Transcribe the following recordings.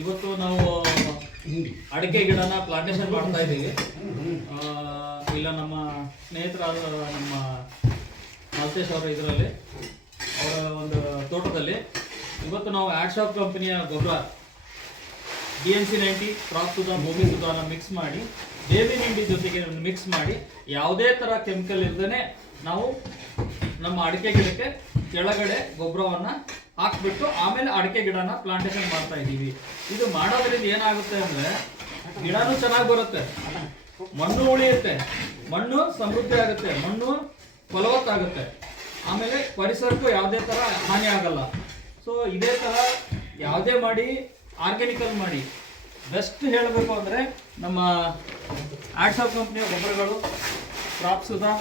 ಇವತ್ತು ನಾವು ಅಡಿಕೆ ಗಿಡನ ಪ್ಲಾಂಟೇಶನ್ ಮಾಡ್ತಾ ಇದ್ದೀವಿ. ಇಲ್ಲ ನಮ್ಮ ಸ್ನೇಹಿತರಾದ ನಮ್ಮ ಮಾಲ್ತೇಶ್ ಅವರ ಇದರಲ್ಲಿ ಅವರ ಒಂದು ತೋಟದಲ್ಲಿ ಇವತ್ತು ನಾವು ಆಡ್ಶಾಪ್ ಕಂಪನಿಯ ಗೊಬ್ಬರ DNC 90 ಕ್ರಾಪ್ ಸುಧಾ ಭೂಮಿ ಸುಧಾನ ಮಿಕ್ಸ್ ಮಾಡಿ ಬೇವಿನ ಹಿಂಡಿ ಜೊತೆಗೆ ಮಿಕ್ಸ್ ಮಾಡಿ ಯಾವುದೇ ಥರ ಕೆಮಿಕಲ್ ಇಲ್ಲದೇ ನಾವು ನಮ್ಮ ಅಡಿಕೆ ಗಿಡಕ್ಕೆ ಕೆಳಗಡೆ ಗೊಬ್ಬರವನ್ನು ಹಾಕ್ಬಿಟ್ಟು ಆಮೇಲೆ ಅಡಿಕೆ ಗಿಡನ ಪ್ಲಾಂಟೇಶನ್ ಮಾಡ್ತಾ ಇದ್ದೀವಿ. ಇದು ಮಾಡೋದ್ರಿಂದ ಏನಾಗುತ್ತೆ ಅಂದರೆ ಗಿಡನೂ ಚೆನ್ನಾಗಿ ಬರುತ್ತೆ, ಮಣ್ಣು ಉಳಿಯುತ್ತೆ, ಮಣ್ಣು ಸಮೃದ್ಧಿ ಆಗುತ್ತೆ, ಮಣ್ಣು ಫಲವತ್ತಾಗುತ್ತೆ, ಆಮೇಲೆ ಪರಿಸರಕ್ಕೂ ಯಾವುದೇ ಥರ ಹಾನಿ ಆಗಲ್ಲ. ಸೊ ಇದೇ ಥರ ಯಾವುದೇ ಮಾಡಿ ಆರ್ಗ್ಯಾನಿಕಲ್ ಮಾಡಿ ಬೆಸ್ಟ್ ಹೇಳಬೇಕು ಅಂದರೆ ನಮ್ಮ ಆಡ್ಶಾಪ್ ಕಂಪ್ನಿಯ ಗೊಬ್ಬರಗಳು ಕ್ರಾಪ್ ಸುಧಾ,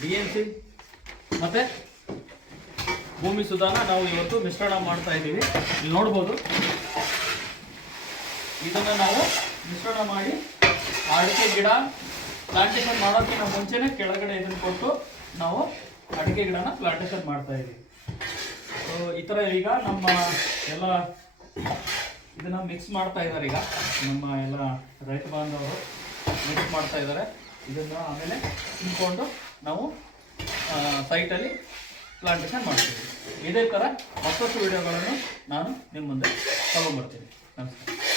DNC ಮತ್ತು ಭೂಮಿ ಸುಧಾನ ನಾವು ಇವತ್ತು ಮಿಶ್ರಣ ಮಾಡ್ತಾ ಇದ್ದೀವಿ. ಇಲ್ಲಿ ನೋಡ್ಬೋದು, ಇದನ್ನು ನಾವು ಮಿಶ್ರಣ ಮಾಡಿ ಅಡಿಕೆ ಗಿಡ ಪ್ಲಾಂಟೇಶನ್ ಮಾಡೋಕ್ಕಿಂತ ಮುಂಚೆನೇ ಕೆಳಗಡೆ ಇದನ್ನು ಕೊಟ್ಟು ನಾವು ಅಡಿಕೆ ಗಿಡನ ಪ್ಲಾಂಟೇಶನ್ ಮಾಡ್ತಾ ಇದ್ದೀವಿ. ಸೊ ಈ ಥರ ಈಗ ನಮ್ಮ ಎಲ್ಲ ಇದನ್ನು ಮಿಕ್ಸ್ ಮಾಡ್ತಾ ಇದ್ದಾರೆ. ಈಗ ನಮ್ಮ ಎಲ್ಲ ರೈತ ಬಾಂಧವರು ಮಿಕ್ಸ್ ಮಾಡ್ತಾ ಇದ್ದಾರೆ. ಇದನ್ನು ಆಮೇಲೆ ತಿನ್ಕೊಂಡು ನಾವು ಸೈಟಲ್ಲಿ ಪ್ಲಾಂಟೇಶನ್ ಮಾಡ್ತೀವಿ. ಇದೇ ಥರ ಮತ್ತಷ್ಟು ವಿಡಿಯೋಗಳನ್ನು ನಾನು ನಿಮ್ಮ ಮುಂದೆ ತಗೊಂಡ್ಬರ್ತೀನಿ. ನಮಸ್ಕಾರ.